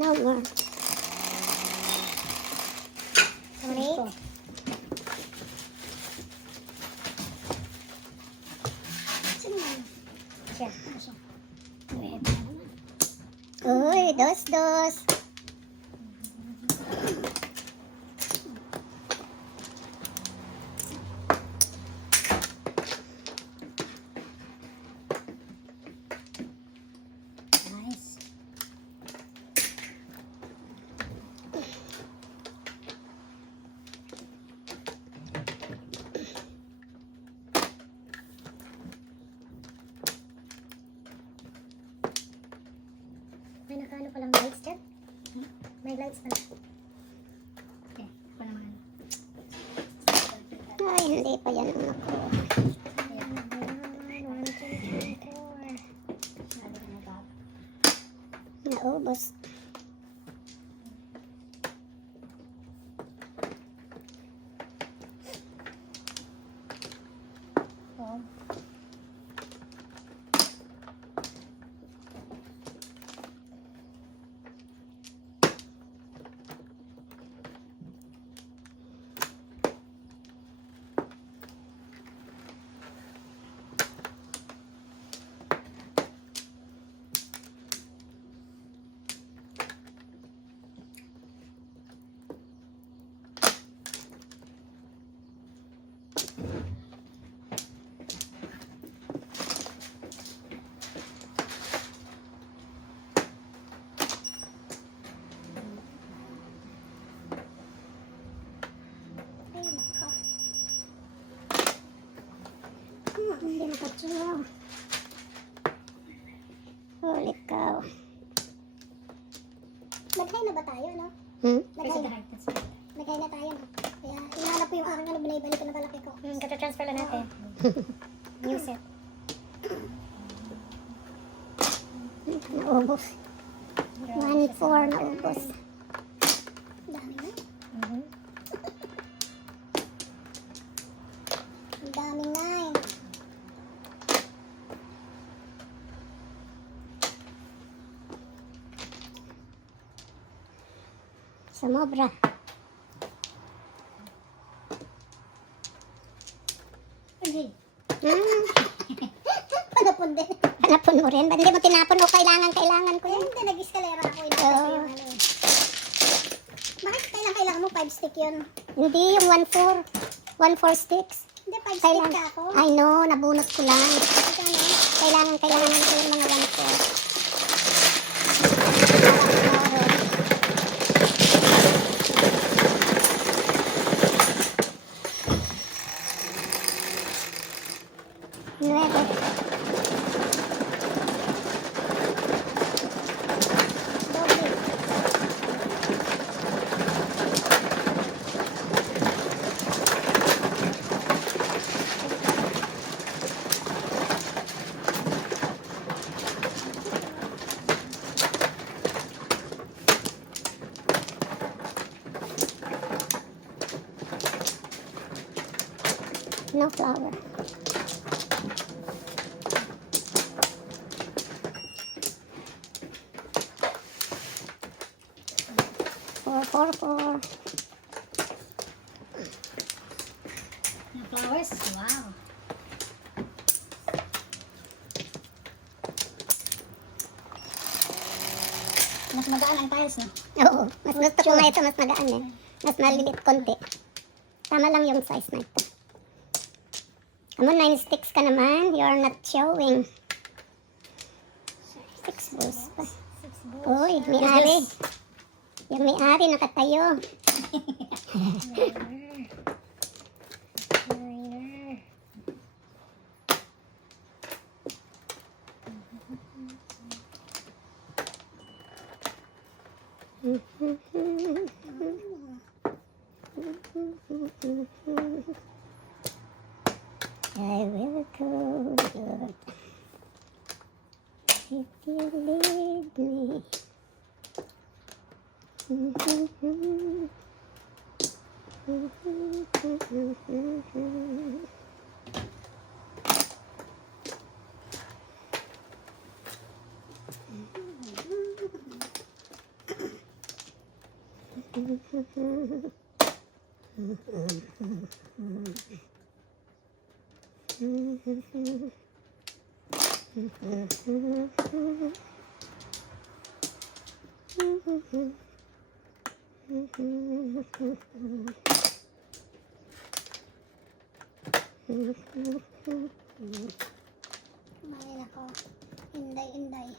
No more. Sorry. Uy, dos. Nice. May nakaano palang lights dyan? May lights pala. Okay, ako naman. Ay, hindi pa yan ang ako. Ayan. 1, 2, 3, 4. Sabi ko na ba? Naubos. Oh. Ay, nako. Hindi nakatsuwa. Holy cow. Naghay na ba tayo, no? Kasi the heart. Naghay na tayo, no? Kaya inahanap ko yung aking ano, binay-balik ko na kalaki ko. Kata-transfer lang natin. New set. Naubos. 1-4 naubos. Dami na. Ang daming 9. Sumobra. Okay. Panapon din. Panapon mo rin? Ba't hindi mo tinapon o kailangan ko yan? Hindi, nag-escalera ako. Yung Bakit kailangan mo 5 stick yun? Hindi, yung 1-4. 1-4 sticks. Hindi, 5 stick ka ako. I know, nabunot ko lang. Kailangan ko yung mga 1-4. Nuevo. No flour. Four. Yung flowers? Wow. Mas magaan ang tiles, no? Oo, mas gusto ko nga ito, mas magaan eh. Mas malilit konti. Tama lang yung size na ito. Come on, 9 sticks ka naman. You're not showing. 6 balls pa. Uy, may-ari. Yung may-ari nakatayo. I will go good if you lead me. Kumain ako. Inday.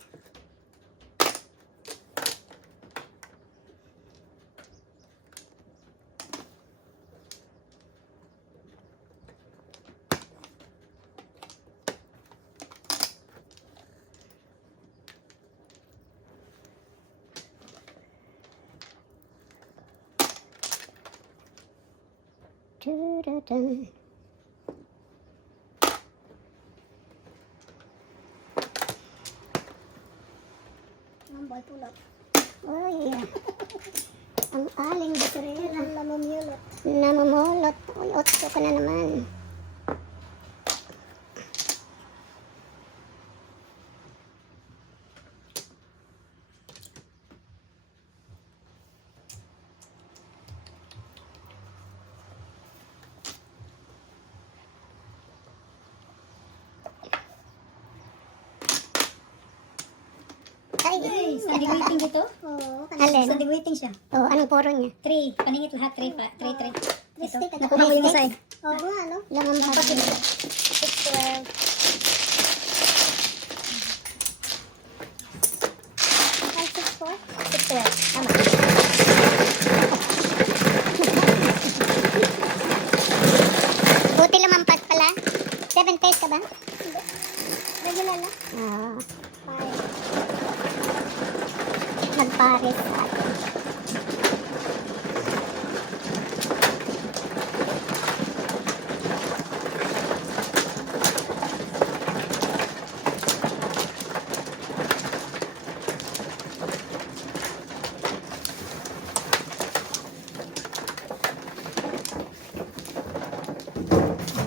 Dun. Ang boy pulot. Oh yeah. Ang aling basurera. Namumulot. Uy, otso ka na naman. Ay, Standing waiting dito? Oo, alin? Standing waiting siya. Oh, anong poro niya? 3. Paningit lahat. 3. Ito. Stick, Nakuha mo yung isa eh. Oo nga, ano? Lamang pa. 6, 12. 6, 12. Tama. Buti lumampas pala. 7 pesos ka ba? Hindi. Regular lang? Oo. Nagpares sa atin.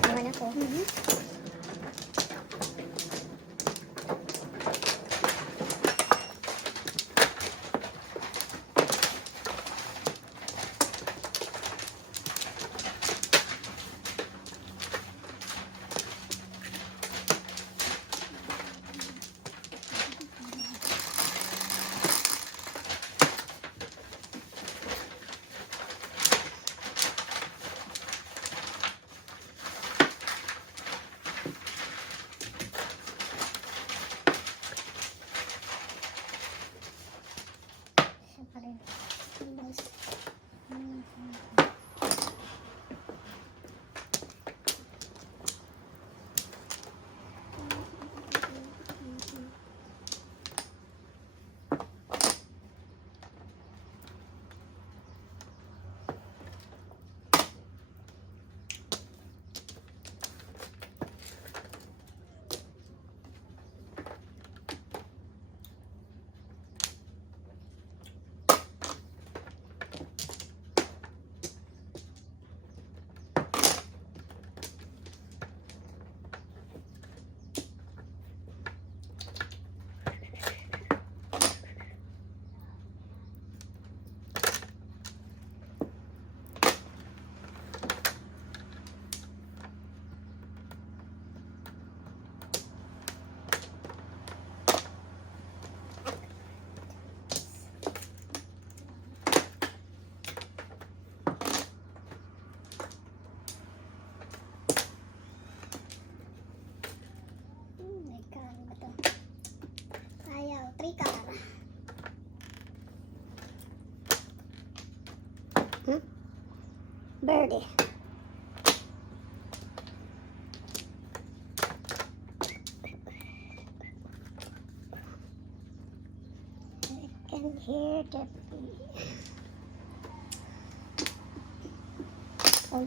Iwan ako. Birdie. I can hear the bee. Oh.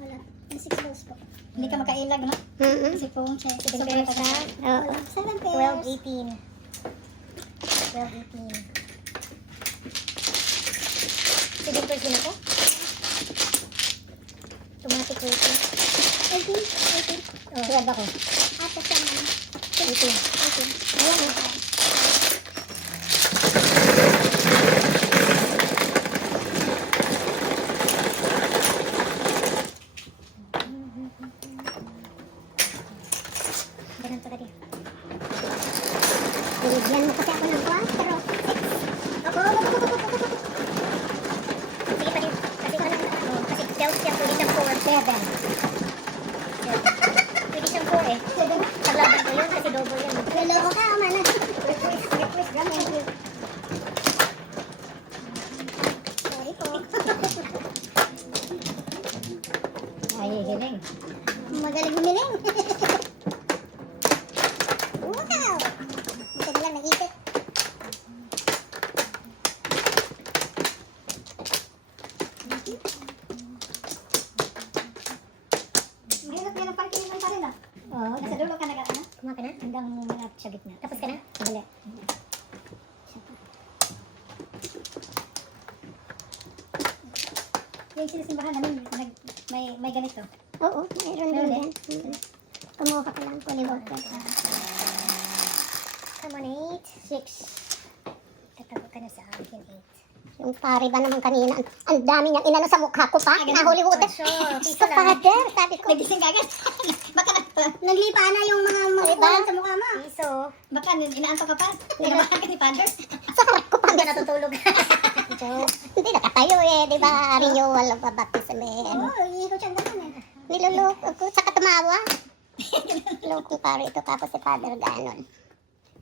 Wala. 6 balls po. Hindi ka makailag, no? Kasi phone siya. 7 pairs ha? Oo. 7 pairs. 12, 18. 12, 18. Sidimpers din ako. Automatic waiting. 18. Oh, grab ako. Ato siya na. 18. Ayan o. Ganun pa kadi. Binigyan mo kasi ako ng 4. Ako. Sige pa din. Kasi ko lang. Oh, kasi self siya. Pwede siyang 4. 7. Pwede siyang 4 eh. Paglaban ko yun kasi double yun. Naloko ka, mana. Request, thank you. Sorry po. Ay, hiling. Magaling humiling. Wow! Ito na lang naisip. Mahirap yan ang parking pa rin ah. Oo, nasa dulo ka na ano? Kumaka na? Hanggang malapit sa gitna. Tapos ka na? Dali. Yung sinasimbahan namin, may ganito. Oo, mayroon din Meron yan. Kumuha ka lang, kuliwag ka. Come on, 8. 6. Tatago ka na sa akin, 8. Yung pare ba naman kanina, ang dami niyang inano sa mukha ko pa. ganun. Nahuli-huli. Oh, sure. Gusto father, sabi ko. May gising ka agad. Baka na. Naglipa na yung mga makukulan sa mukha mo. Piso. Baka inaanto ka pa. Tinabahan ka ni Father. Sa harap ko pa. Hanggang natutulog. Joke. Hindi nakatayo eh, di ba? Renewal of baptism eh. Oo, iikot siyang ganun eh. Niluloko ko, saka tumawa. Lokong pare ito, tapos si father ganon.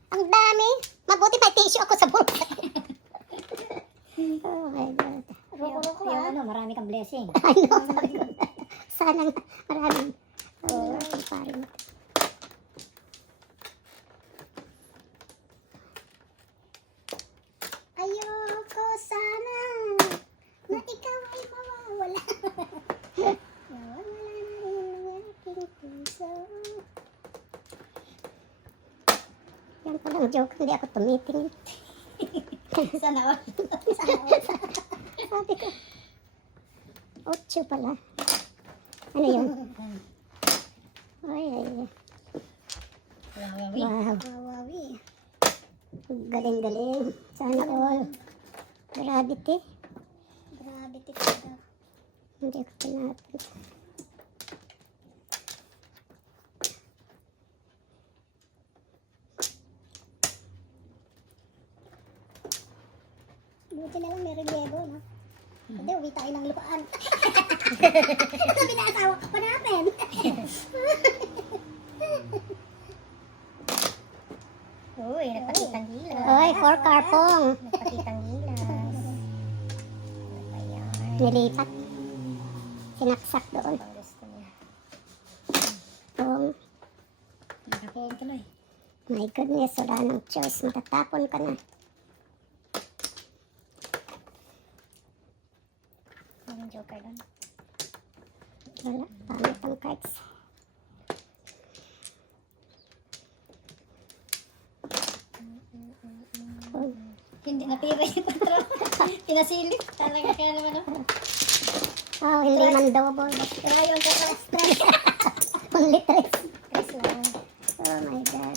Ang dami. Mabuti may tissue ako sa bulsa. Oh my God. Roko-roko ah. Ano, marami kang blessing. Ano, sabi ko. Sana nga, maraming. Oh, pare. Ayoko sana na ikaw ay mawawala. Nawawala na rin ang aking puso. Yan palang joke, hindi ako tumitingin. Sana all. Sabi ko, 8 pala. Ano yun? Ay, ay, ay. Wow. Wawawi. Galing-galing. Sana all. Gravity. Gravity ka daw. Hindi ko pinapin. Buti na lang may reliebo, no? Hindi, uwi tayo ng lupaan. Sabi na asawa, what happened? Uy, nagpakitang gilas. Oy, 4 karpong. Nagpakitang gilas. Ano ba yan? Nilipat. Sinaksak doon. Ang gusto niya. Oh, Nakapuong tuloy. my goodness, wala nang choice. Matatapon ka na. Yung joker doon. Wala, pangit ang cards. Oh, Hindi napira yung patro. Pinasilip. Talaga kaya naman no? oh, hindi man double. Kaya yung stress. Only 3. Stress lang. Oh my God.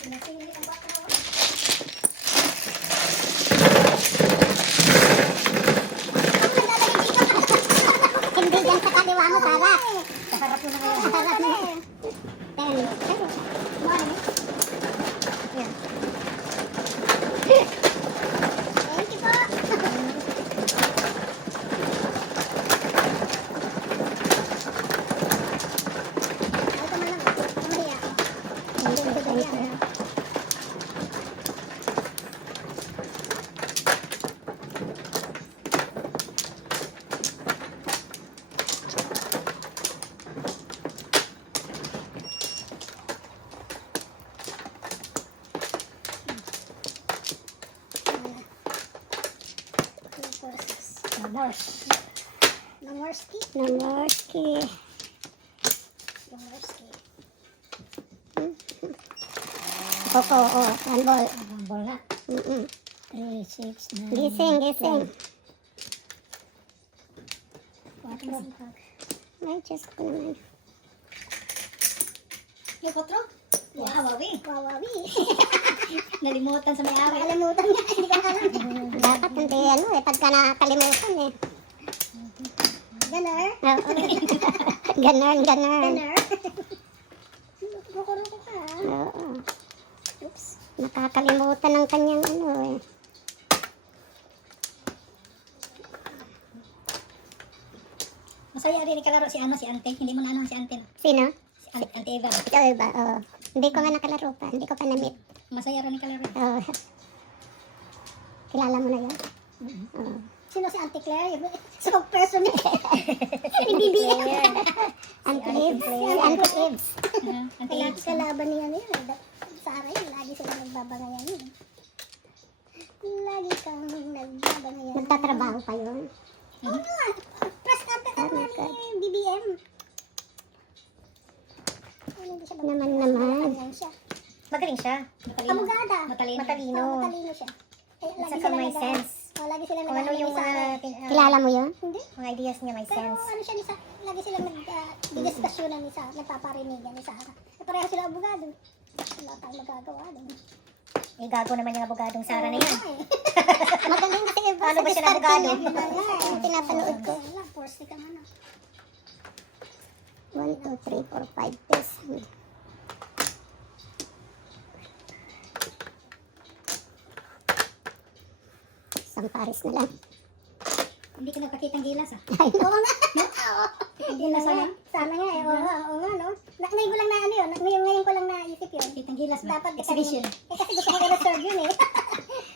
Pinasilip ang patro. Hindi yan sa kaliwa mo, Tara. Kaharap mo na ngayon. Harap mo. 10. Pero, Yan. thank you po. Ito na lang. Mamaya. Hindi, thank you. Morse. Namorski. Namorski. Yung Morse. Koko, oh, handball. Ang ball na. Mm-mm. 3, 6, 9. Gising, gising. 4. Ay, Diyos ko naman. Yung 4? Wawawi. Wawawi. Nalimutan sa may-ari. Nakalimutan niya. Hindi ka alam. Dapat hindi ano eh. Pagka nakakalimutan eh. Ganar. Oo. Ganon, ganon. Ganar. Loko-loko ka. Oo. Oops. Nakakalimutan ng kanyang ano eh. Masaya rin ikalaro si ano, si Ante. Hindi mo na ano si Ante. Sino? Si Ante Eva. Ikaw ba? Oo. Hindi ko nga nakalaro pa. Hindi ko pa na-meet. Masaya rin ikalaro. Oo. Kilala mo na yan? Oo. Sino si Auntie Claire? So, person eh. Yung BBM. Auntie Ibs. Si Auntie Ibs. Auntie Kaya Ibs. kalaban niya yun eh. Sa akin, lagi sila nagbabangayan yun. Lagi kang nagbabangayan. Nagtatrabaho pa yun? Oo nga. Press contact ako ni BBM. Hindi siya naman. siya. Magaling siya. Abogada. Matalino. Matalino. Matalino siya. At saka may sense. Lagi sila Kung ano yung Kilala mo yun? Hindi. mga ideas niya may Pero sense. ano siya ni Sarah, lagi silang nagdidiskusyonan ni Sarah, nagpaparinigan ni Sarah. Pareho sila abogado. Wala tayong magagawa doon. Eh, gago naman yung abogadong Sara na yan. Magaling kasi iba Paano sa ba siya diskarte abogado? niya. Yun na nga, yung pinapanood ko. Wala, force ka man. 1, 2, 3, 4, 5 pesos. Isang pares na lang. Hindi ka nagpakitang gilas ah. Ay, oo nga. Hindi na sana. Sana nga eh. Oo nga, no? Ngayon ko lang na ano yun. Ngayon ko lang naisip yun. Kitang gilas ba? Dapat Exhibition. kasi gusto ko i-reserve yun eh.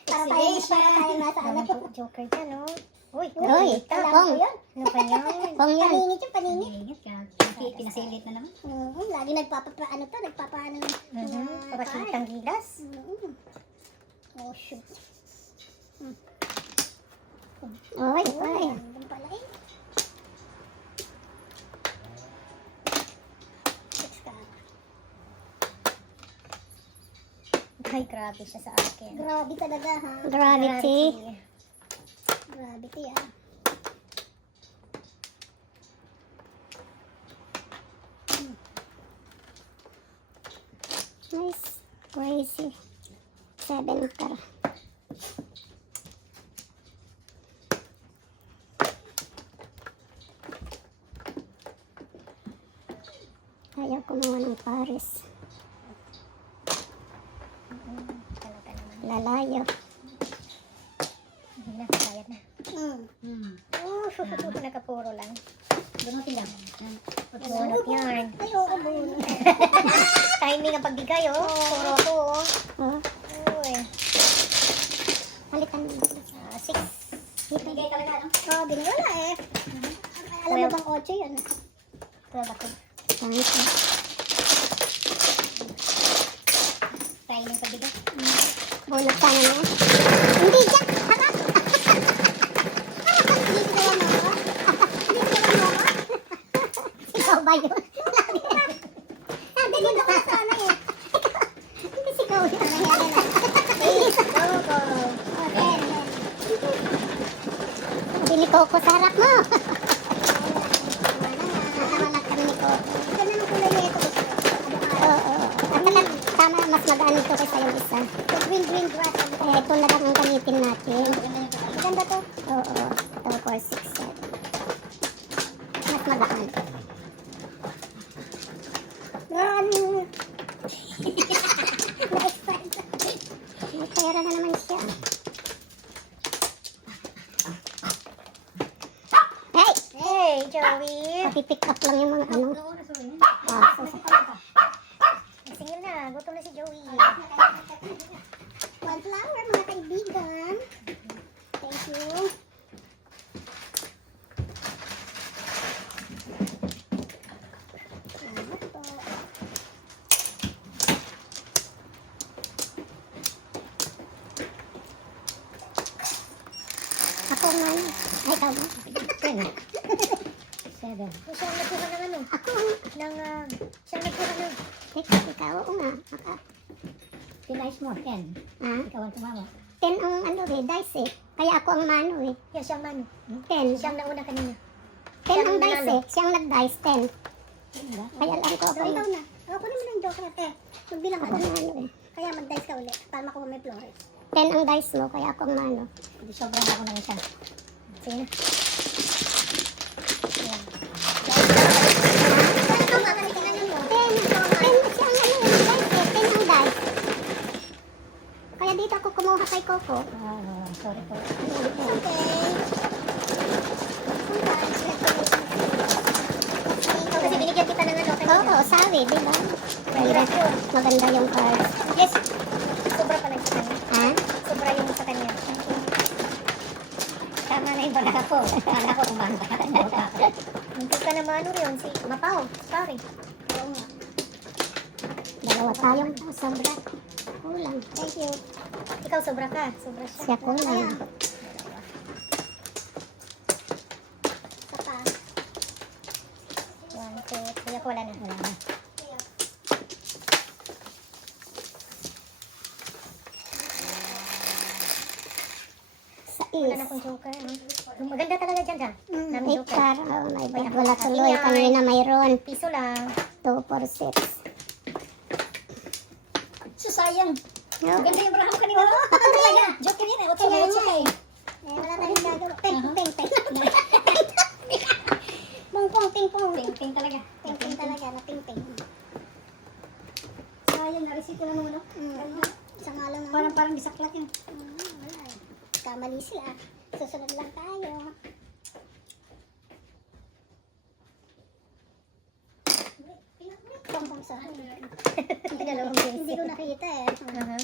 para tayo nasa ano. Joker dyan, no? Uy, Uy, nakita. Pong. Ano pa yan? Pong yan. Paningit yung paningit. Paningit ka. Pinasilit na naman. Lagi nagpapaano to, nagpapaano. Papakitang gilas. Oh, shoot. Oy, oy. Doon pala eh. Six ka. Ay, grabe siya sa akin. Grabe talaga ha. Gravity. Gravity ah. Nice. Crazy. 7 ka. Ayaw kumuha ng pares. Talaga naman. Lalayo. Hindi na, kayat na. Oh, Nakapuro lang. Bunutin lang. Bunot yan. ayoko muna. Timing ang pagbigay, oh. Puro ko, oh. Oh, Uy. palitan mo. 6. Bigay talaga, no? Oh, binawala eh. Alam mo bang 8 yun? 12 ako. Thanks. Timing pagbigay. Bonus sana na. Hindi siya. Haka. Hindi siya mo. Hindi siya mo. Ikaw ba yun? Sabi ko na sana eh. Hindi sigaw yun. Go, go. Okay. Sabi ni Coco, sarap mo. Wala kami ni Coco. Ito naman kulay nito. Oo. At saka tama, mas magaan ito kaysa yung isa. Green grass. Eh, ito na lang ang gamitin natin. Maganda to. Oo. Ito, 4, 6, 7. Mas magaan. May pera na naman siya. Hey! Hey, Joey. Pati-pick up lang yung mga ano. Oo, nasuwi. Sige na, gutom na si Joey. One flower, mga kaibigan. Thank you. Salamat po. Ako man. Ay, ikaw ba? 7. Siya ang nagkuha ng ano? Ako. Siya ang nagkuha ng... Ikaw, oo nga. Aka. Pinais mo, 10. Ha? Ikaw ang tumama. 10 ang ano eh, dice eh. Kaya ako ang mano eh. Yan, siyang mano. 10. Siyang nauna kanina. 10 ang Siyang dice nanalo. eh. Siyang nag-dice, 10. Kaya lang ko ako. So, ikaw na. Kunin mo na yung joker. Magbilang ka Ako na. ang mano eh. Kaya mag-dice ka ulit. Para makuha may flores. 10 ang dice mo, kaya ako ang mano. Hindi, sobrang ako ng isa. Sige na. Yan. Ito nga, kanikinan mo. 10 siyang ano yung dice eh. 10 ang dice. Kaya dito ako kumuha kay Coco. Sorry po. Kasi binigyan kita ng ano kanina. Oo, sabi, di ba? Maganda yung cards. Yes. Sobra pala sa kanya. Ha? Sobra yung sa kanya. Tama na yung bala ko. Kala ko kumanda. Hindi ka naman ano yun. Si Mapaw. Sorry. Oo nga. Dalawa tayong sobra. Kulang. Thank you. Ikaw sobra ka. Sobra siya. Siya kulang. Isa pa. 1, 2, 3. Ako wala na. Wala na. Wala na Sais. akong joker. Maganda talaga dyan ha. Nami joker. Ikar. Oh my God. Wala tuloy. Kanina mayroon. Piso lang. 2, 4, 6. Susayang. No? Ganda yung braham kanina. Ako talaga. Joker yun eh. Otso na otso eh. Wala tayong gagawin. Peng, peng, peng. Pong, ping, pong. Ping talaga. Ping, ping talaga. Na ping, ping. Sayang, na-receive ko lang muna. Isa nga lang. Parang bisaklat yun. Wala eh. Kamali sila. Susunod lang tayo. Pong, sa Dalawang beses. Hindi ko nakita eh. Aha.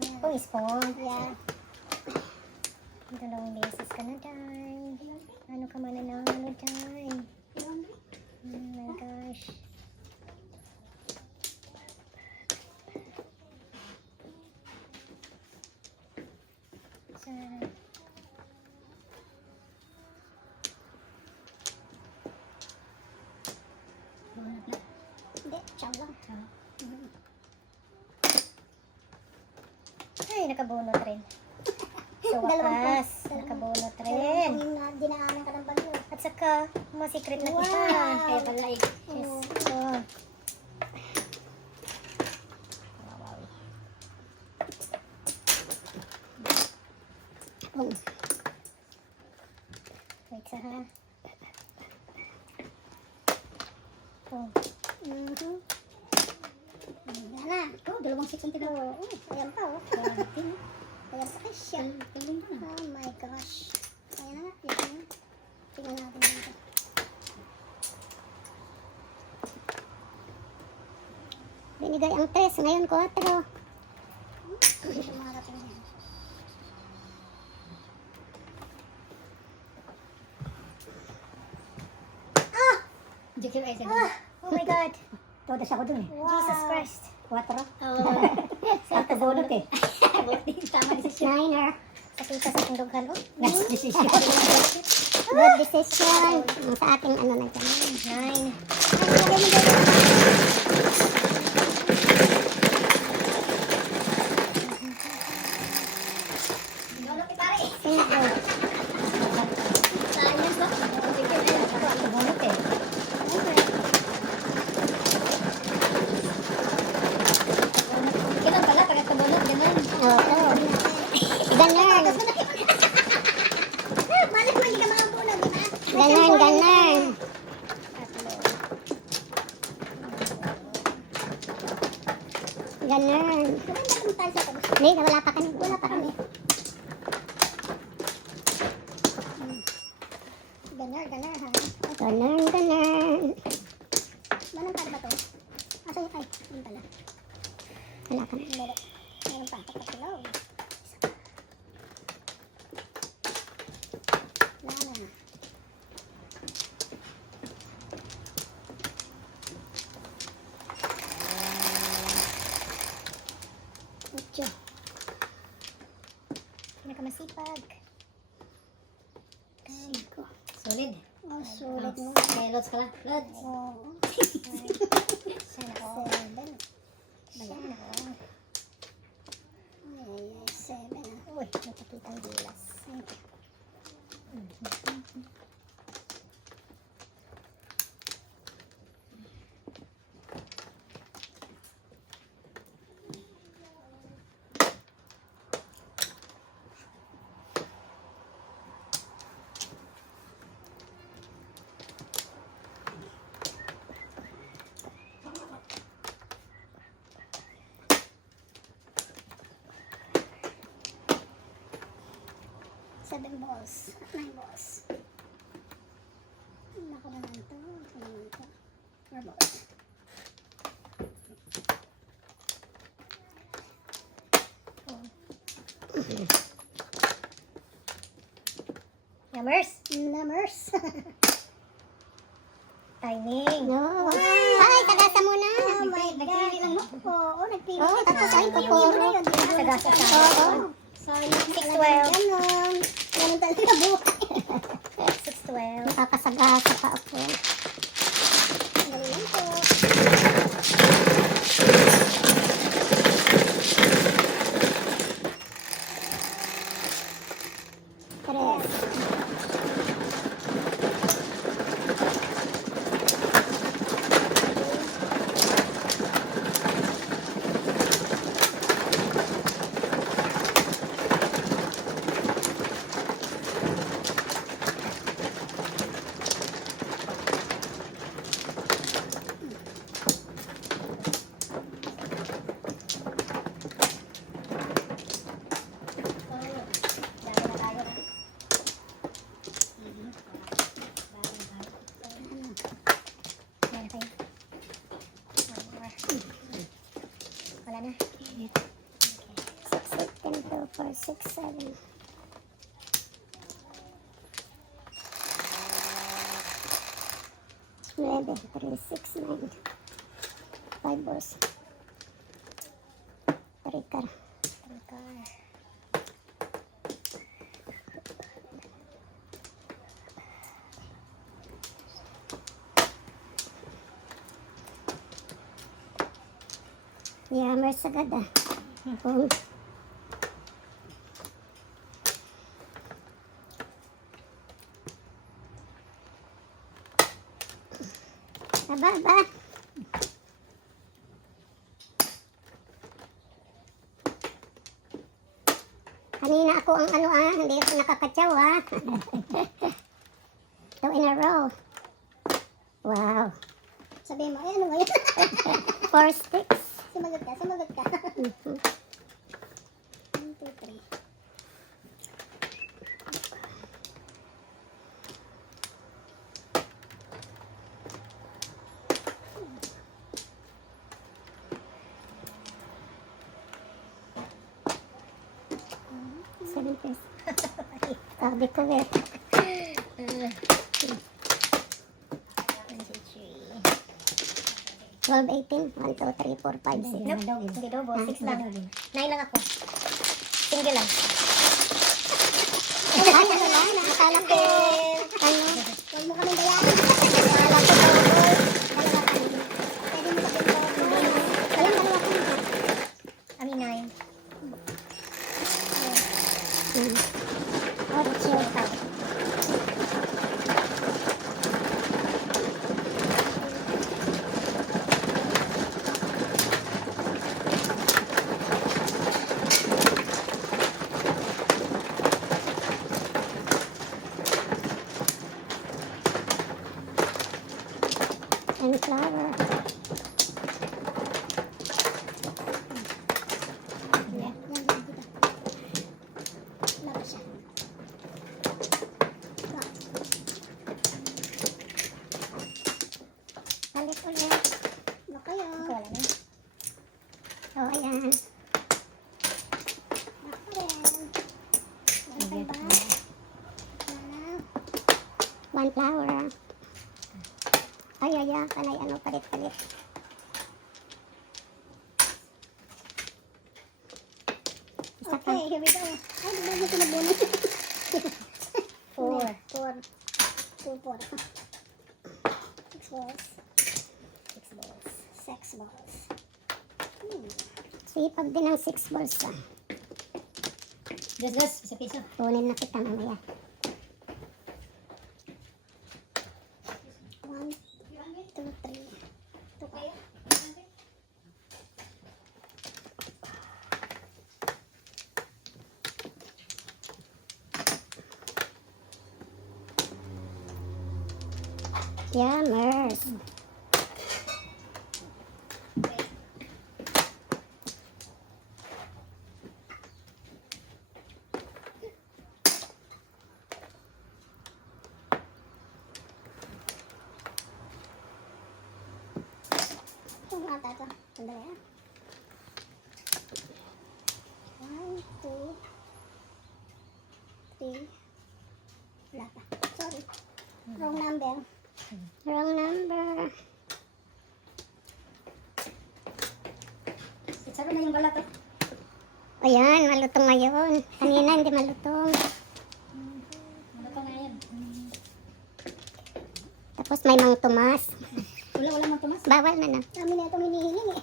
Yeah. Kung ispong. Yeah. Dalawang beses ka na, Day. Ano ka mananalo, Day? Oh my gosh. Sana. Hindi, chow lang. Ay, nakabunot rin. Sa Dalawang wakas, pong. nakabunot Pero rin. kung dinaanan ka ng bagyo. At saka, masikret na kita. Wow. Kaya pala eh. Yes. Oh. Oh. Wait sa ha. Oh. Yan na. Dalawang 6 ang tinawa. Ayan pa oh. Ayan pa kasi siya. Oh my gosh. Ayan na nga. Yan na. Tingnan natin dito. Binigay ang 3. Ngayon 4. Hindi siya makarating yan. Joker ay oh my God. Todo siya ko dun eh. Jesus Christ. 4. Oh. Sakto bunot eh. Tama decision. Niner. Sakita sa tindughan. Oh. Next decision. Good decision. Ang sa ating ano na dyan. 9. Cinco. Bunot eh. Kailan pala pag kabunot ganun. Oo. Ganon. Mali mo, hindi ka makabunot, di ba? Ganon, ganon. Ganon. Maganda kung tayo sa tabos. Hindi, wala pa kami. Wala pa kami. Ganar, ganar ha. Ganon, ganon. Manong pala ba to? Asa yung ay? Yun pala. Wala kami. Meron pa. Tatlo. Lala na. Ocho. Pinakamasipag. Cinco. Solid. Oh, sulit mo. May loads ka lang. Loads. Oo. Sana all. 7. Sana all. Ay, 7 ah. Uy. Napakitang gilas. Seven balls. 9 balls. Nako naman to. Nako naman to. 4 balls. Yummers! Numbers. Timing! No. Ay, tagasa muna. Oh my God. Oo, nagpili. Oo, tapos ay Yung pupuro. muna yun. Sagasa siya. Oo. Sayang. 612. Ganon. Ganon talaga buhay. 612. Nakakasagasa pa ako. Dali lang po. Tres. Dami na tayo na. Meron tayo. One more. Wala na. 6, 8, 10, 12, 4, 6, 7. Nueve, 3, 6, 9. 5 balls. 3 car. Tangkar. Yammer sagad ah. Kung Aba. Kanina ako ang hindi ako nakakatsaw ah. 2 in a row. Wow. Sabihin mo, ay ano ba yun? 4 sticks. Sumagot ka, sumagot ka. Mhm. 1, 2, 3. Seven pesos. Sabi ko eh. 12, 18. 1, 2, 3, 4, 5, 6. Nope, hindi double. 6 lang. 9 lang ako. Single lang. Ay, ano lang. Akala ko, ano, Huwag mo kaming bayaran. akala ko double. Dalawa kami. Pwede mo sabihin ko. Walang dalawa kami. Kami 9. Or chill pa. And flower. Yan, yan, dito. Wala pa siya. Balik ulit. Ano kayo? Wala na. So, ayan. Ako rin. Meron pa ba? Wala. 1 flower. Ay, kanay ano, palit-palit. Isa pa. Okay, here we go. Ay, di ba mo sinabunan? 4. 4. 2, 4. 6 balls. 6 balls. 6 balls. Sipag din ng 6 balls ah. Gas, gas. Isa piso. Kunin na kita mamaya. 1, 2, 3. Ito kaya? Yummers. Ito nga ito. Sandali ah. 1, 2, 3. Wala pa. Sorry. Wrong number. Wrong number. Sabi na yung balat eh. Ayan, malutong ngayon. Kanina hindi malutong. Ano ka nga yan? Tapos may Mang Tomas. Wala mo Tomas. Bawal na na. Kami na itong hinihiling eh.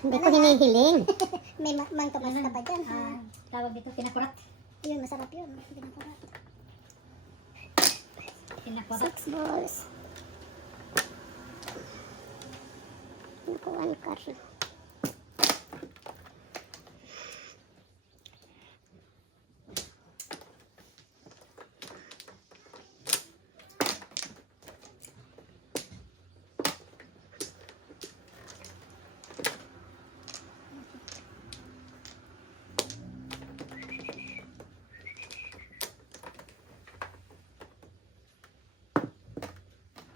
Hindi ko hinihiling. May mang Tomas ka pa dyan. Tawag dito, pinakurat. Yun, masarap yun. Pinakurat. Pinakurat. 6 balls. Naku, 1 card.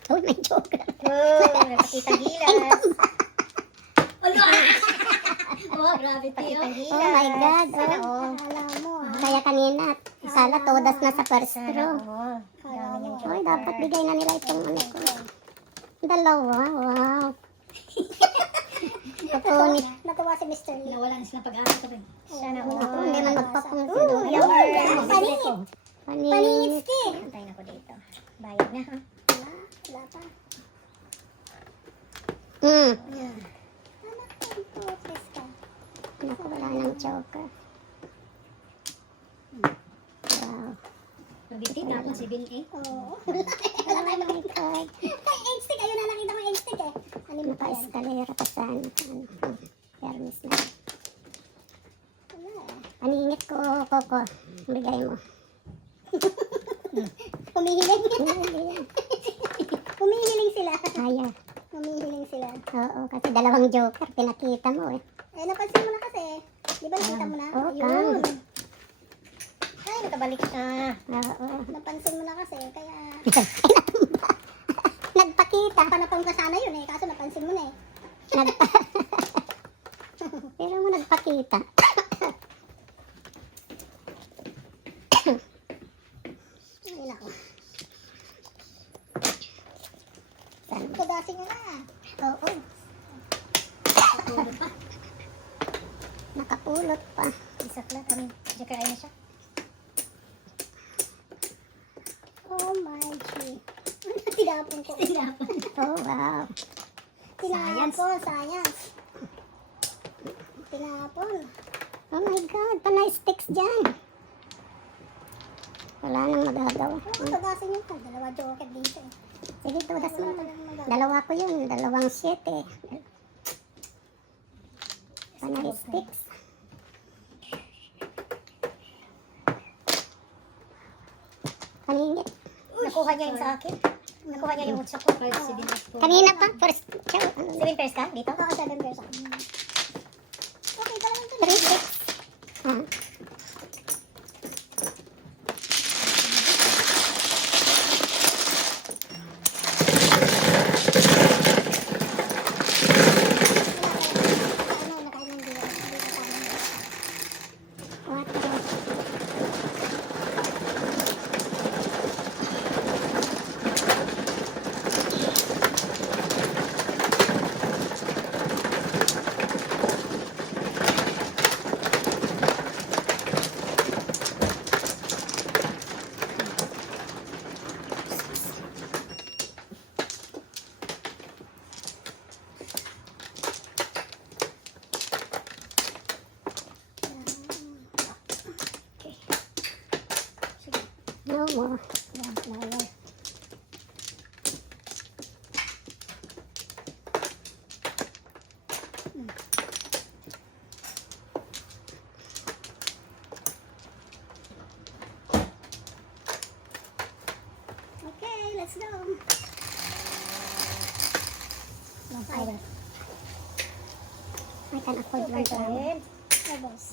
Uy, may joker. Oh, nakakita gilas. Oh, grabe Pakita gilas. Oh my God. Sana Oh. all. Alam mo ah. Kaya kanina, sala todas na sa first Sana row. all. Dami niyang Uy, joker. dapat bigay na nila itong ano ko. Dalawa, wow. Kukunin. Natuwa si Mr. Lee. Nawala na silang pag-asa ko rin. Sana Ako, hindi man magpapang Paningit. Paningit. Paningit eh. Antayin ako dito. Bayad na ha. Wala pa. Hmm. Anak ko, press ka. Naku, wala ng joker. Wow. Pag-biti, tapos si Bill A. Oo. Oh my God. Ay, H-stick. Ayun na nakita mo H-stick eh. Ano mo pa yan? Naka-escalera pa sa ano. Hermes na. Wala eh. Paningit ko, Coco. Bigay mo. Humihiling. Humihiling sila. Kaya. Humihiling sila. Oo, kasi dalawang joker. Pinakita mo eh. Eh, napansin mo na kasi. Di ba nakita mo na? Oo, Ayun. Ay, nakabalik siya. Oo. Napansin mo na kasi. Kaya, Nagpakita. panapang ka sana yun eh. Kaso napansin mo na eh. Nagpa Pero mo nagpakita. Ay, nako. Saan? Kadasin nyo na. Oo. Nakapulot pa. Isa lang kami. Joker ay na siya. Oh my G. Tinapon ko. Oh, wow. Tinapon. Science. Tinapon. Oh my God, panay sticks dyan. Wala nang magagawa. Oh, kadasin nyo pa. Dalawa joker dito eh. Sige, tudas mo. Wala talagang magagawa. Dalawa ko yun, 2-7. Panay sticks. Kanina, Nakuha niya yung sa akin. Nakuha niya yung utsak ko. Si Bill A. kanina pa, first chow. Ano, 7 pairs ka dito? Oo, 7 pairs ako. Okay pa naman to. 3 sticks. Ah, Ano, nakailang diwa. Dito tayo. 4. mo. Yan, flower. Okay, let's go. Yung flower. I can afford one flower. Ay, boss.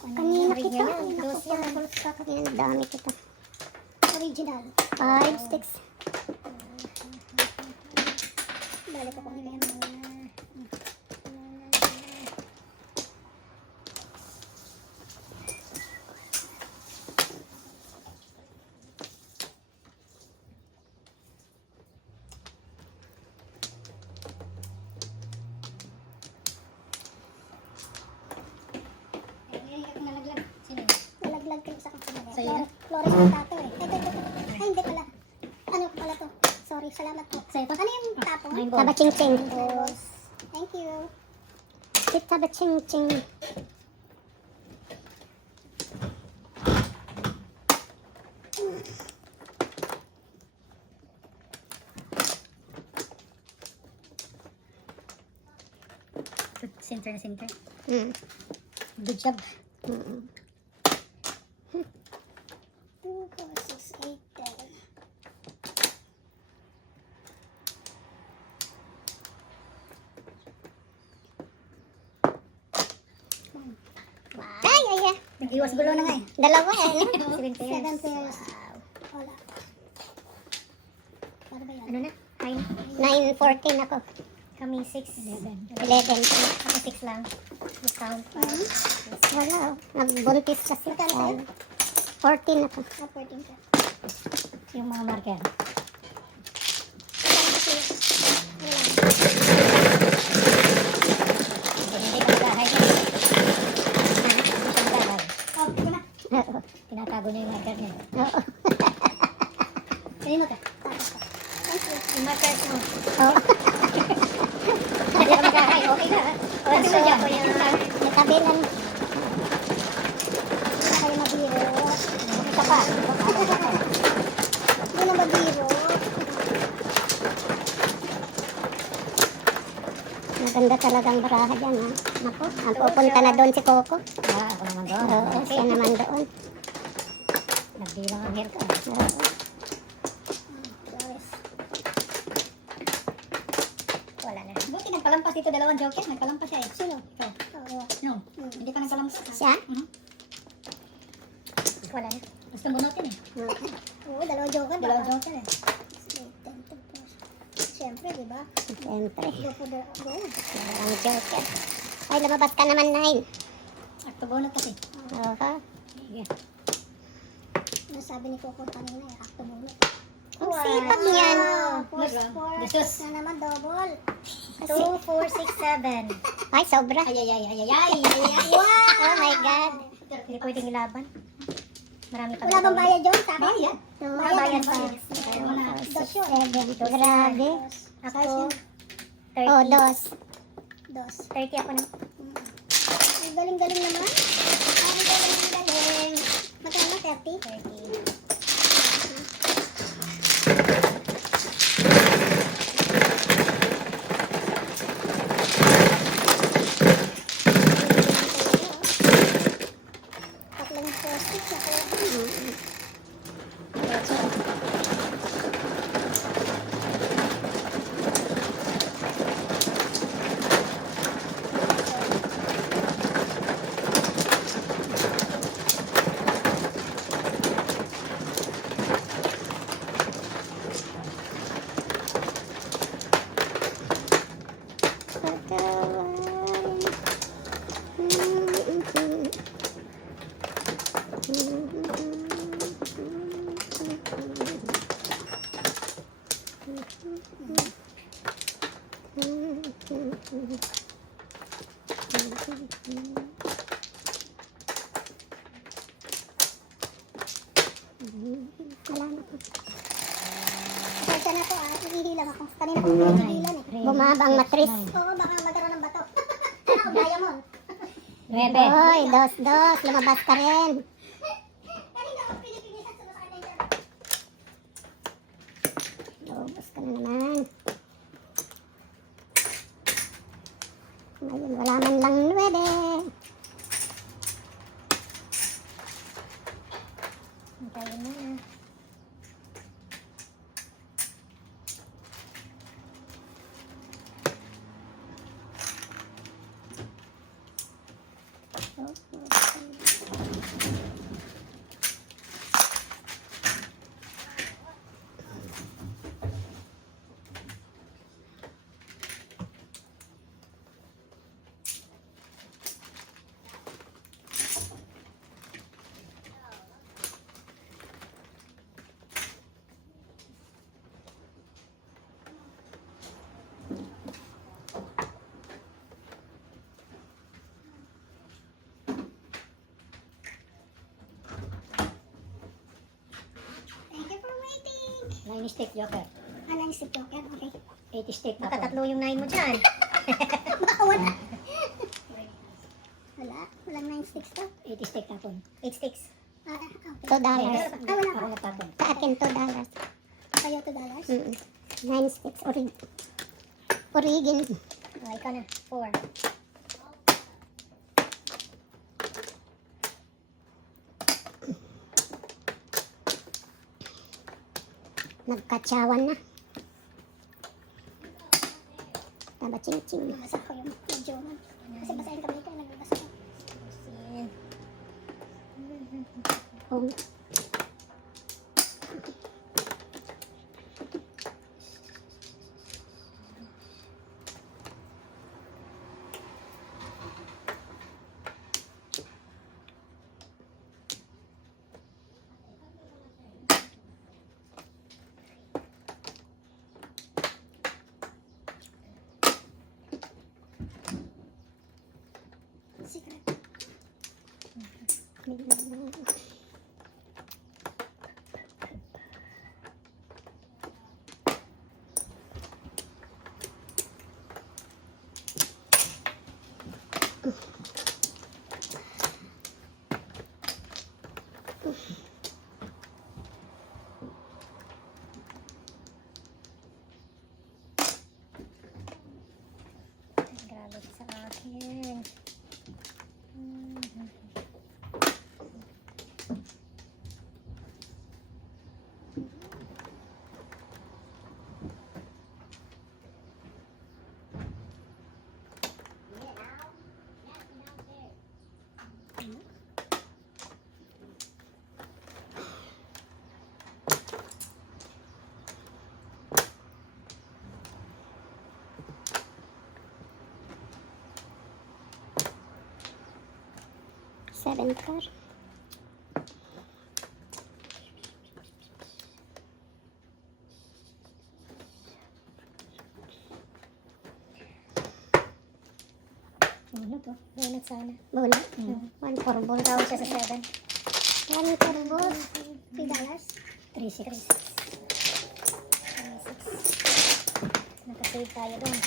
Kanina Ring kita. yan, dos yan. Kanina nagdami kita. Original. 5 sticks. Balik ako nila yan. Nalaglag kayo sa kapatid. Sa'yo na? Flores potato eh. Ito. Ay, hindi pala. Ano pala to? Sorry, salamat po. Sa'yo to? Ano yung tapo? Taba ching ching. Boss. Thank you. Taba ching ching. Center na center. Mm. Good job. Mm. 2, 4, 6, 8, 10. Ay, ay, ay. Nag-iwas gulo na nga eh. Dalawa eh. 7 pairs. 7 pairs. Wala. Ano ba yan? Ano na? Fine. 9.14 ako. Kami 6. 11. 11. Ako 6 lang. Discount. Wala oh. Nagbuntis kasi. Magkano? 14 ako. 14 ka. Yung mga marker. Hindi ka magkahay. Hindi ka magkahay. Oh, ito na. Oo. Tinatago niya yung marker niya. Oo. Kanino ka? Tapos ka. Thank you. Yung markers mo. Oo. Hindi ka magkahay. Okay na. O, Kasi dyan. ako yung natabi lang. Hindi na kayo mabiro. Isa pa. Hindi na mabiro. Maganda talagang baraha dyan ha. Naku, ang pupunta na doon si Coco. Ah, ako naman doon. Oo, siya naman doon. Nagbilang ang hair ko. Oo. Flores. Wala na. Buti nagpalampas dito dalawang joker. Nagpalampas siya eh. Sino? Ikaw. Oo. No. Hindi ka nagpalampas. Siya? Wala na. Gusto mo natin eh. Oo, dalawang joker. Dalawang joker eh. Siyempre, di ba? Siyempre. Go for the go. Ang joker. Ay, lumabas ka naman 9. Octobonot kasi. Oo. Sige. Ano sabi ni Coco kanina eh, akto muna. Ang sipag niyan. Gusos. Na naman, double. 2, 4, 6, 7. Ay, sobra. Ay, ay, ay, ay, ay, ay. Wow! Oh my God. Hindi pwedeng ilaban. Marami pa. Wala bang bayad yun? Sabi? Bayad. Bayad pa. Bayad Muna. Dos yun. 7. Grabe. Ako, Oh, 30. dos. Dos. 30 ako na. Ang galing-galing naman. Ang galing-galing. Magkano? 30? 30. Tatlong post-it sa Wala na po. Pasensya na po Hihila ako. Kanina ko hinihilan eh. Bumaba ang matris. Oo, baka magkaroon ng bato. Ako, diamond. 9. Hoy, dos. Lumabas ka rin. Kanina ako pinipili Ito na naman. Ngayon, wala man lang 9. Hintayin mo na. Thank you for waiting. 9 stick, Joker. Alang si Joker, okay. 80 stick. Matatatlo yung 9 mo dyan. Baka wala. Walang 9 sticks to. 80 stick tapon. 8 sticks. Okay. $2. Wala Ako pa. nagtapon. Sa akin, $2. Kayo $2. 9 sticks. Origin. Oh, ikaw na. 4. Nagkatsawan na. Taba ching-ching. Nabasa ko yung video mo. Kasi basahin kami ito, nagbabasa ko. Sin. Oh. Secret. Grabe sa akin. Seven car. Bunot oh. Bunot sana. Bunot. 1 for ball. Tawag siya sa 7. 1 for ball. $3. 3-6. 3-6. Nakasave tayo doon.